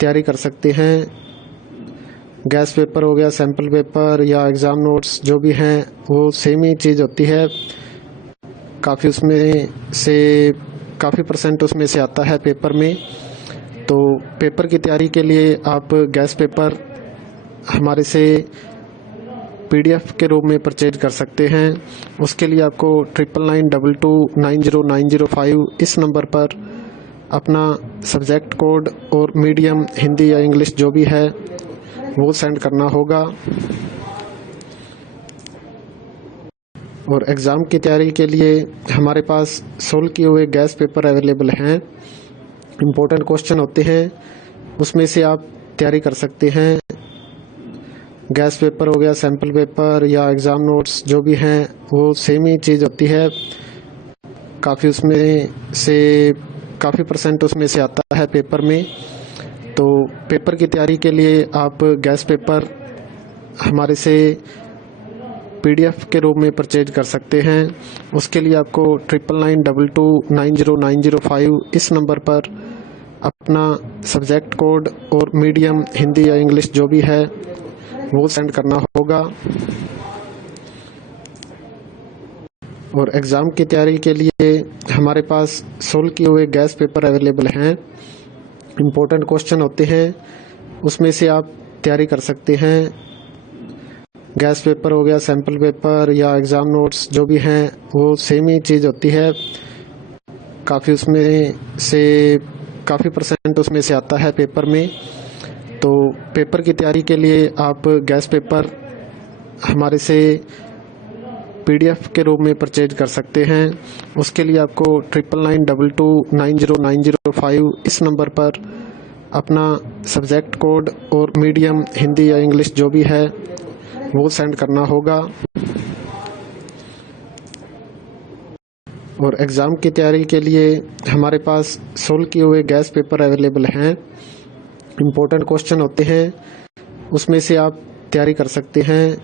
तैयारी कर सकते हैं। गैस पेपर हो गया, सैम्पल पेपर या एग्ज़ाम नोट्स जो भी हैं वो सेम ही चीज़ होती है। काफ़ी उसमें से काफ़ी परसेंट उसमें से आता है पेपर में। तो पेपर की तैयारी के लिए आप गैस पेपर हमारे से PDF के रूप में परचेज कर सकते हैं। उसके लिए आपको 9992290905 इस नंबर पर अपना सब्जेक्ट कोड और मीडियम हिंदी या इंग्लिश जो भी है वो सेंड करना होगा। और एग्ज़ाम की तैयारी के लिए हमारे पास सोल्व किए हुए गैस पेपर अवेलेबल हैं। इम्पोर्टेंट क्वेश्चन होते हैं, उसमें से आप तैयारी कर सकते हैं। गैस पेपर हो गया, सैम्पल पेपर या एग्ज़ाम नोट्स जो भी हैं वो सेम ही चीज़ होती है। काफ़ी उसमें से काफ़ी परसेंट उसमें से आता है पेपर में। तो पेपर की तैयारी के लिए आप गैस पेपर हमारे से PDF के रूप में परचेज कर सकते हैं। उसके लिए आपको 9992290905 इस नंबर पर अपना सब्जेक्ट कोड और मीडियम हिंदी या इंग्लिश जो भी है वो सेंड करना होगा। और एग्ज़ाम की तैयारी के लिए हमारे पास सोल्व किए हुए गैस पेपर अवेलेबल हैं। इम्पोर्टेंट क्वेश्चन होते हैं, उसमें से आप तैयारी कर सकते हैं। गैस पेपर हो गया, सैम्पल पेपर या एग्ज़ाम नोट्स जो भी हैं वो सेम ही चीज़ होती है। काफ़ी उसमें से काफ़ी परसेंट उसमें से आता है पेपर में। तो पेपर की तैयारी के लिए आप गैस पेपर हमारे से PDF के रूप में परचेज कर सकते हैं। उसके लिए आपको 9992290905 इस नंबर पर अपना सब्जेक्ट कोड और मीडियम हिंदी या इंग्लिश जो भी है वो सेंड करना होगा। और एग्ज़ाम की तैयारी के लिए हमारे पास सोल्व किए हुए गैस पेपर अवेलेबल हैं। इम्पोर्टेंट क्वेश्चन होते हैं, उसमें से आप तैयारी कर सकते हैं।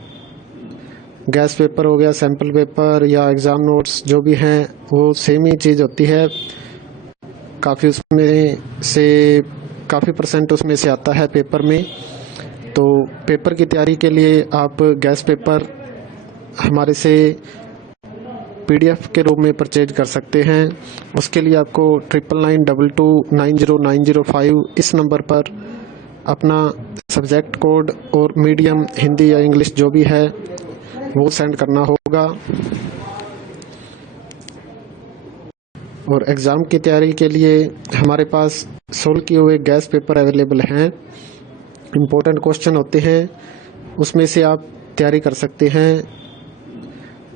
गैस पेपर हो गया, सैम्पल पेपर या एग्ज़ाम नोट्स जो भी हैं वो सेम ही चीज़ होती है। काफ़ी उसमें से काफ़ी परसेंट उसमें से आता है पेपर में। तो पेपर की तैयारी के लिए आप गैस पेपर हमारे से PDF के रूप में परचेज कर सकते हैं। उसके लिए आपको 9992290905 इस नंबर पर अपना सब्जेक्ट कोड और मीडियम हिंदी या इंग्लिश जो भी है वो सेंड करना होगा। और एग्ज़ाम की तैयारी के लिए हमारे पास सोल्व किए हुए गैस पेपर अवेलेबल हैं। इम्पोर्टेंट क्वेश्चन होते हैं, उसमें से आप तैयारी कर सकते हैं।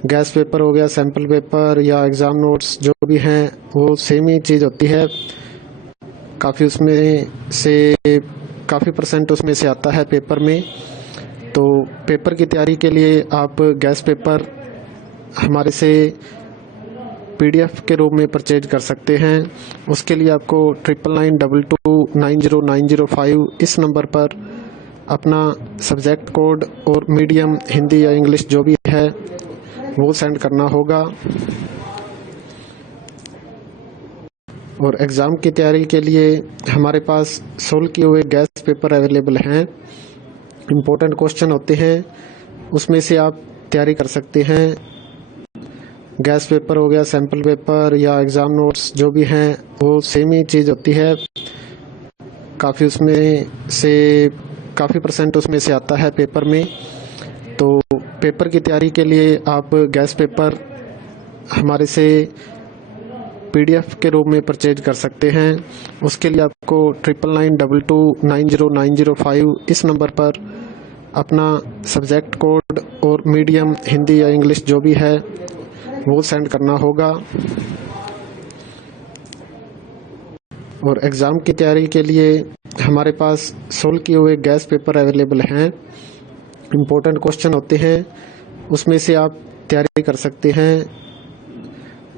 गैस पेपर हो गया, सैम्पल पेपर या एग्ज़ाम नोट्स जो भी हैं वो सेम ही चीज़ होती है। काफ़ी उसमें से काफ़ी परसेंट उसमें से आता है पेपर में। तो पेपर की तैयारी के लिए आप गैस पेपर हमारे से PDF के रूप में परचेज कर सकते हैं। उसके लिए आपको 9992290905 इस नंबर पर अपना सब्जेक्ट कोड और मीडियम हिंदी या इंग्लिश जो भी है वो सेंड करना होगा। और एग्ज़ाम की तैयारी के लिए हमारे पास सोल्व किए हुए गैस पेपर अवेलेबल हैं। इम्पोर्टेंट क्वेश्चन होते हैं, उसमें से आप तैयारी कर सकते हैं। गैस पेपर हो गया, सैम्पल पेपर या एग्ज़ाम नोट्स जो भी हैं वो सेम ही चीज़ होती है। काफ़ी उसमें से काफ़ी परसेंट उसमें से आता है पेपर में। तो पेपर की तैयारी के लिए आप गैस पेपर हमारे से PDF के रूप में परचेज कर सकते हैं। उसके लिए आपको 9992290905 इस नंबर पर अपना सब्जेक्ट कोड और मीडियम हिंदी या इंग्लिश जो भी है वो सेंड करना होगा। और एग्ज़ाम की तैयारी के लिए हमारे पास सोल्व किए हुए गैस पेपर अवेलेबल हैं। इम्पोर्टेंट क्वेश्चन होते हैं, उसमें से आप तैयारी कर सकते हैं।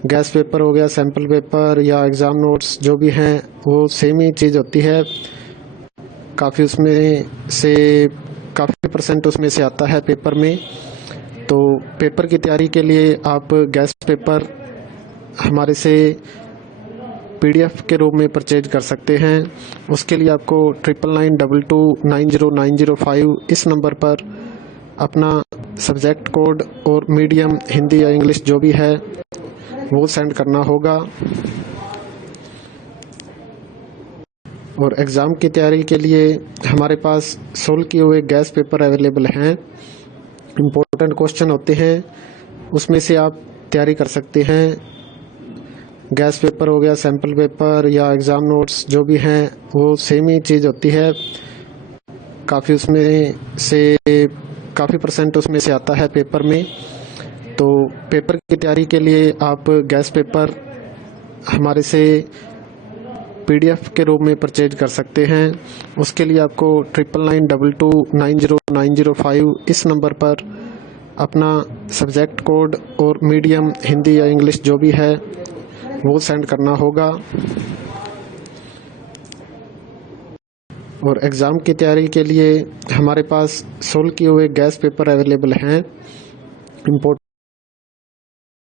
गैस पेपर हो गया, सैम्पल पेपर या एग्ज़ाम नोट्स जो भी हैं वो सेम ही चीज़ होती है। काफ़ी उसमें से काफ़ी परसेंट उसमें से आता है पेपर में। तो पेपर की तैयारी के लिए आप गैस पेपर हमारे से PDF के रूप में परचेज कर सकते हैं। उसके लिए आपको 9992290905 इस नंबर पर अपना सब्जेक्ट कोड और मीडियम हिंदी या इंग्लिश जो भी है वो सेंड करना होगा। और एग्ज़ाम की तैयारी के लिए हमारे पास सोल्व किए हुए गैस पेपर अवेलेबल हैं। इम्पोर्टेंट क्वेश्चन होते हैं, उसमें से आप तैयारी कर सकते हैं। गैस पेपर हो गया, सैम्पल पेपर या एग्ज़ाम नोट्स जो भी हैं वो सेम ही चीज़ होती है। काफ़ी परसेंट उसमें से आता है पेपर में। तो पेपर की तैयारी के लिए आप गैस पेपर हमारे से PDF के रूप में परचेज कर सकते हैं। उसके लिए आपको 9992290905 इस नंबर पर अपना सब्जेक्ट कोड और मीडियम हिंदी या इंग्लिश जो भी है वो सेंड करना होगा। और एग्ज़ाम की तैयारी के लिए हमारे पास सोल्व किए हुए गैस पेपर अवेलेबल हैं। इम्पोर्टेंट